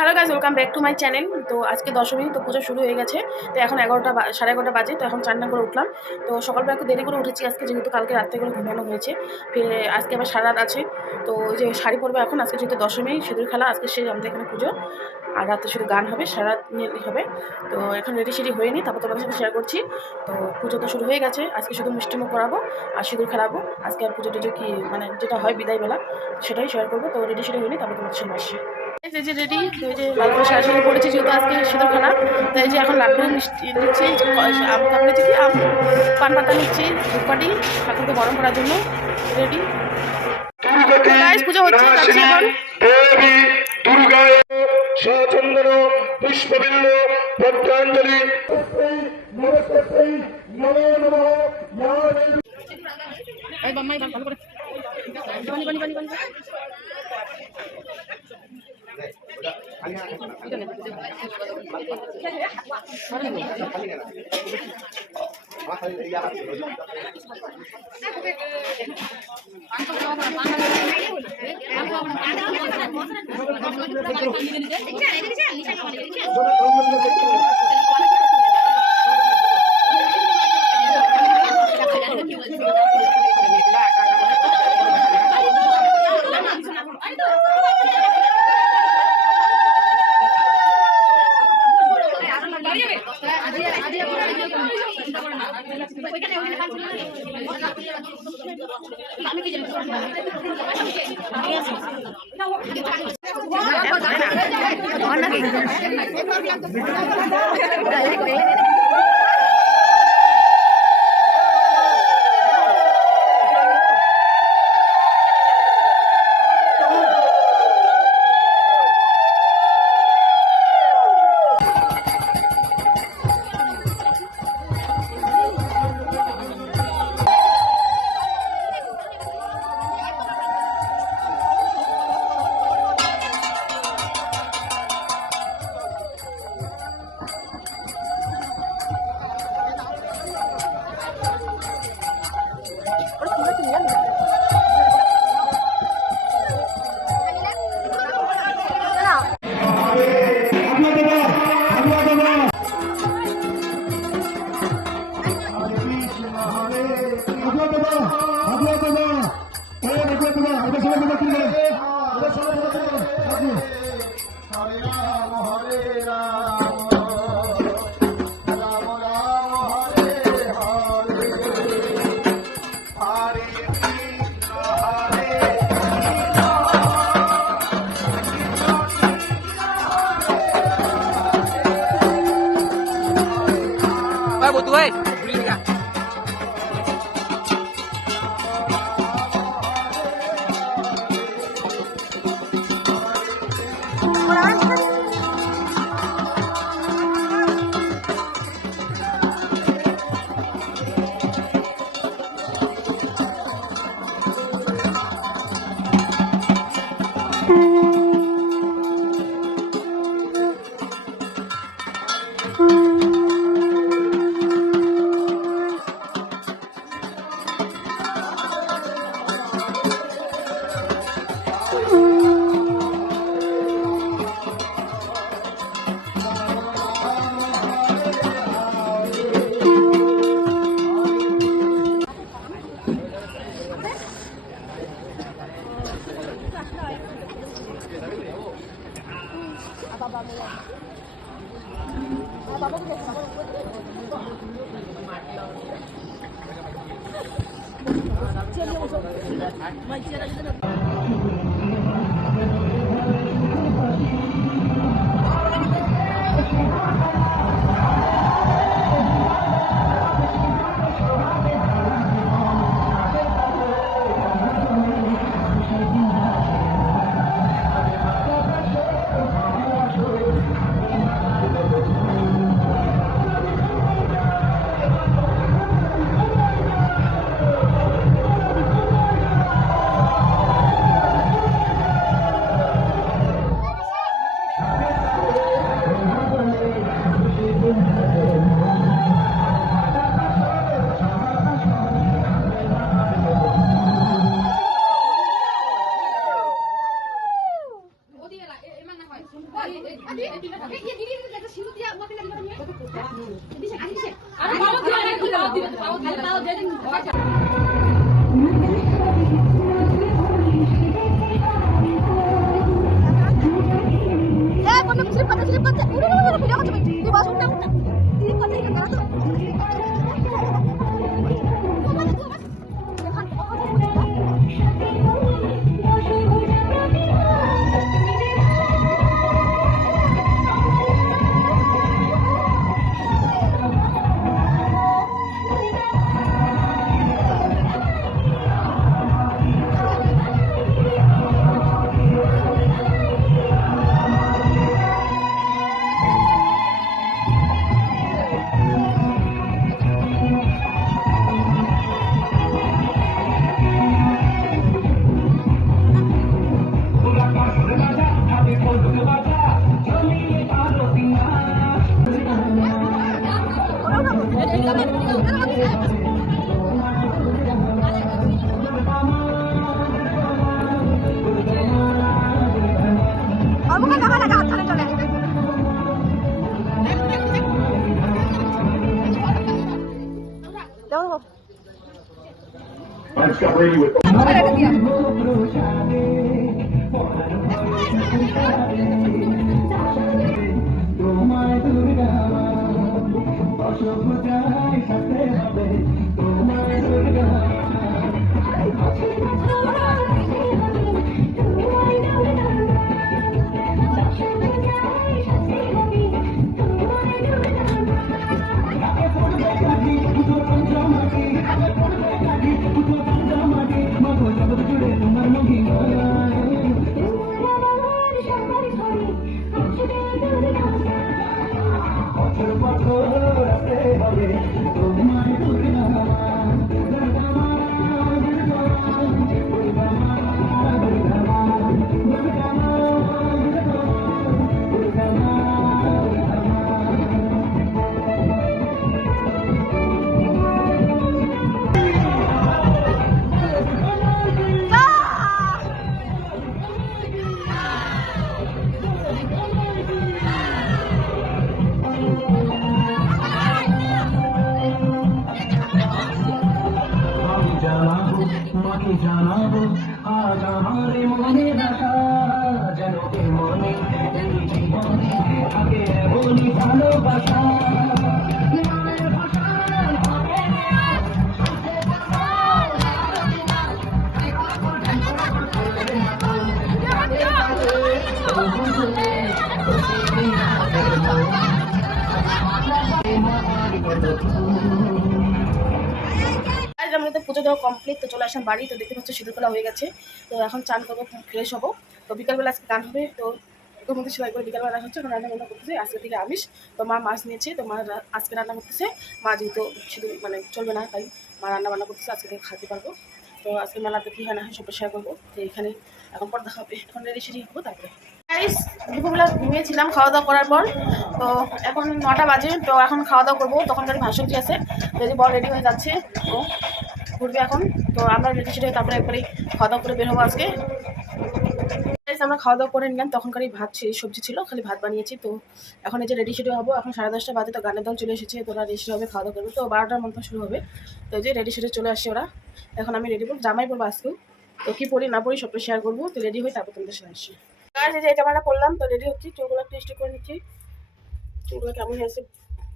Hello guys, welcome back to my channel. তো আজকে দশমী, তো পুজো শুরু হয়ে গেছে। তো এখন 11টা সাড়ে 11টা বাজে। তো এখন চান করে উঠলাম। তো সকালবেলা একটু দেরি করে উঠেছি আজকে, যেহেতু কালকে রাত্রে করে ঘুমানো হয়েছে। ফিরে আজকে আবার সারা রাত আছে। তো ওই যে শাড়ি পরবে এখন, আজকে যেহেতু দশমী, সিঁদুর খেলা আজকে সেই আমাদের এখানে পুজো। আর রাতে শুধু গান হবে, সারা রাত নিয়ে হবে। তো এখন রেডি সেডি হয়নি, তারপর তোমাদের সাথে শেয়ার করছি। তো পুজো তো শুরু হয়ে গেছে। আজকে শুধু মিষ্টিমুখ করাবো আর সিঁদুর খেলাবো। আজকে আর পুজো টুজো কি মানে যেটা হয় বিদায়বেলা, সেটাই শেয়ার করবো। তো রেডি সেডি হয়নি, তারপর তোমাদের সাথে আসছি। এই যে রেডি, এই যে লাল করে সারা সারি পড়েছি, যেহেতু আজকে সিঁদুর খেলা। তো এই যে এখন লাড্ডু মিষ্টি নিচ্ছি, তারপরে কি পান পাতা নিচ্ছি, ধূপকাঠি ঠাকুরকে বরণ করার জন্য রেডি। পুজো হচ্ছে, যাচ্ছি এখন। সচন্দন পুষ্পবিল্ল ভদ্রাঞ্জলি một tuổi. I'm Scott with জানাবো আজ আমার মনে রাখা যেন মনে জীবনে থাকে বলি ভালোবাসা আমাদের পুজো দেওয়া কমপ্লিট, তো চলে আসলাম বাড়ি। তো দেখতে পাচ্ছি সিঁদুরকলা হয়ে গেছে, তো এখন চান করবো, ফ্রেশ হবো। তো বিকালবেলা আজকে গান হবে, তো ওর মধ্যে সেলাই করে বিকালবেলা রান্না হচ্ছে, রান্না বান্না করতেছে। আজকে থেকে আমিষ, তো মা মাছ নিয়েছে, তো মা আজকে রান্না করতেছে। মা যেহেতু শুধু মানে চলবে না, তাই মা রান্না বান্না করতেছে, আজকে থেকে খাতে পারবো। তো আজকে মেলাতে কী হয় না হয় সব শেয়ার করবো। তো এখানে এখন পর দেখা হবে, এখন রেডি সেডি হবো। তারপরে দুপুরবেলা ঘুমিয়েছিলাম খাওয়া দাওয়া করার পর, তো এখন 9টা বাজে। তো এখন খাওয়া দাওয়া করবো, তখন গাড়ি ভাষণটি আছে, যদি বড় রেডি হয়ে যাচ্ছে ও ঘুরবে এখন। তো আমরা রেডি সেডি হয়ে তারপরে একবারে খাওয়া দাওয়া করে বের হবো আজকে। আমরা খাওয়া দাওয়া করে নিলাম, তখনকারই ভাত সবজি ছিল, খালি ভাত বানিয়েছি। তো এখন এই যে রেডি সেডি হবো, এখন 10:30 বাজে। তো গানের দল চলে এসেছে, তো ওরা রেডি হবে, খাওয়া দাওয়া করবে। তো 12টার মতো শুরু হবে। তো এই যে রেডি সেডি চলে আসছে ওরা, এখন আমি রেডি করবো, জামাই পরবো আজকেও। তো কী পরি না পরি সবটা শেয়ার করবো। তো রেডি হয়ে তারপর তোমাদের সাথে আসছি। এই যে এটা আমরা পরলাম, তো রেডি হচ্ছি, চুলগুলো একটু স্টিক করে নিচ্ছি। চুলগুলো কেমন হয়েছে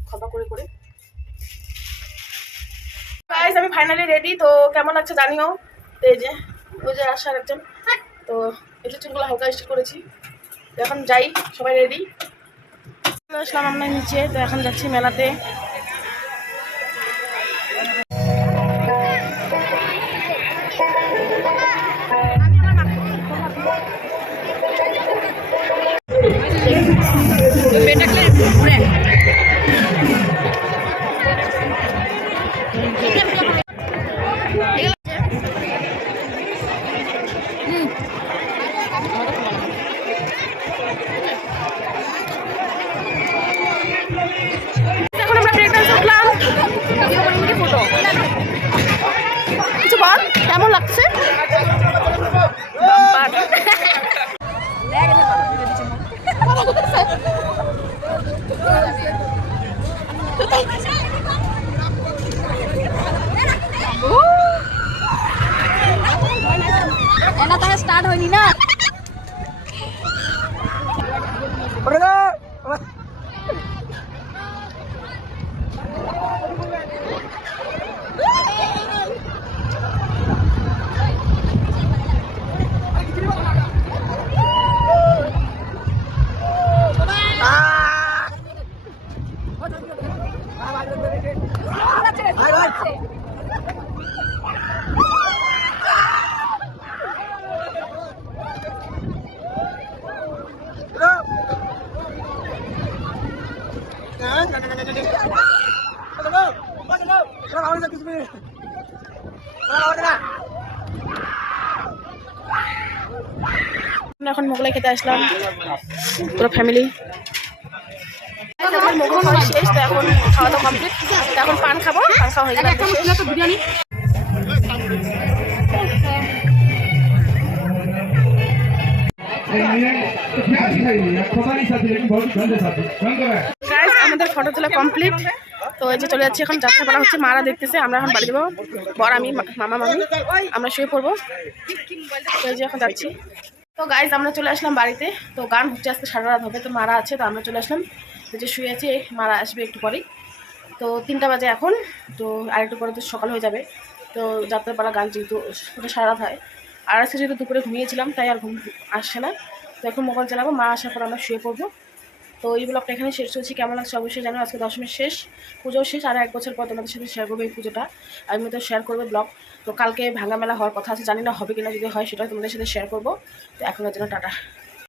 খপা করে করে। গাইস আমি ফাইনালি রেডি, তো কেমন লাগছে জানিও। তো এই যে ওই যে আসার একজন, তো এই যে চুলগুলো হালকা স্টিক করেছি। তো এখন যাই, সবাই রেডি। আসলাম আমরা নিচে, তো এখন যাচ্ছি মেলাতে। এখন আমরা ব্রেক ডান্স উঠলাম, ফটো কিছু বল কেমন লাগছে। এখন মোগলাই খেতে আসলাম পুরো ফ্যামিলি। মোগল খাওয়া শেষ, তো এখন খাওয়া দাওয়া কমপ্লিট। তো এখন পান খাবো, পান খাওয়া হয়ে গেলে বিরিয়ানি। গাইস আমাদের ফটো তোলা কমপ্লিট। তো এই যে চলে যাচ্ছে, এখন যাত্রাপালা হচ্ছে, মারা দেখতেছে, আমরা এখন বাড়ি যাবো। বর, আমি, মামা, মামি আমরা শুয়ে পড়বো। তো এই যে এখন যাচ্ছি। তো গাইস আমরা চলে আসলাম বাড়িতে। তো গান হচ্ছে, আজকে সারা রাত হবে। তো মারা আছে, তো আমরা চলে আসলাম। তো যে শুয়ে আছি, মারা আসবে একটু পরেই। তো 3টা বাজে এখন। তো আরেকটু পরে তো সকাল হয়ে যাবে। তো যাত্রাপালা গান যেহেতু ওটা সারা রাত হয়, আর আজকে যেহেতু দুপুরে ঘুমিয়েছিলাম তাই আর ঘুম আসছে না। তো এখন মোবাইল চালাবো, মা আসার পর আমরা শুয়ে পড়বো। তো এই ব্লগটা এখানে শেষ করছি। কেমন লাগছে অবশ্যই জানো। আজকে দশমীর শেষ, পুজোর শেষ, আর 1 বছর পর তোমাদের সাথে শেয়ার করবো এই পুজোটা। আমি তো শেয়ার করবো ব্লগ। তো কালকে ভাঙা মেলা হওয়ার কথা আছে, জানি না হবে কিনা, যদি হয় সেটা তোমাদের সাথে শেয়ার করবো। তো এখনের জন্য টাটা।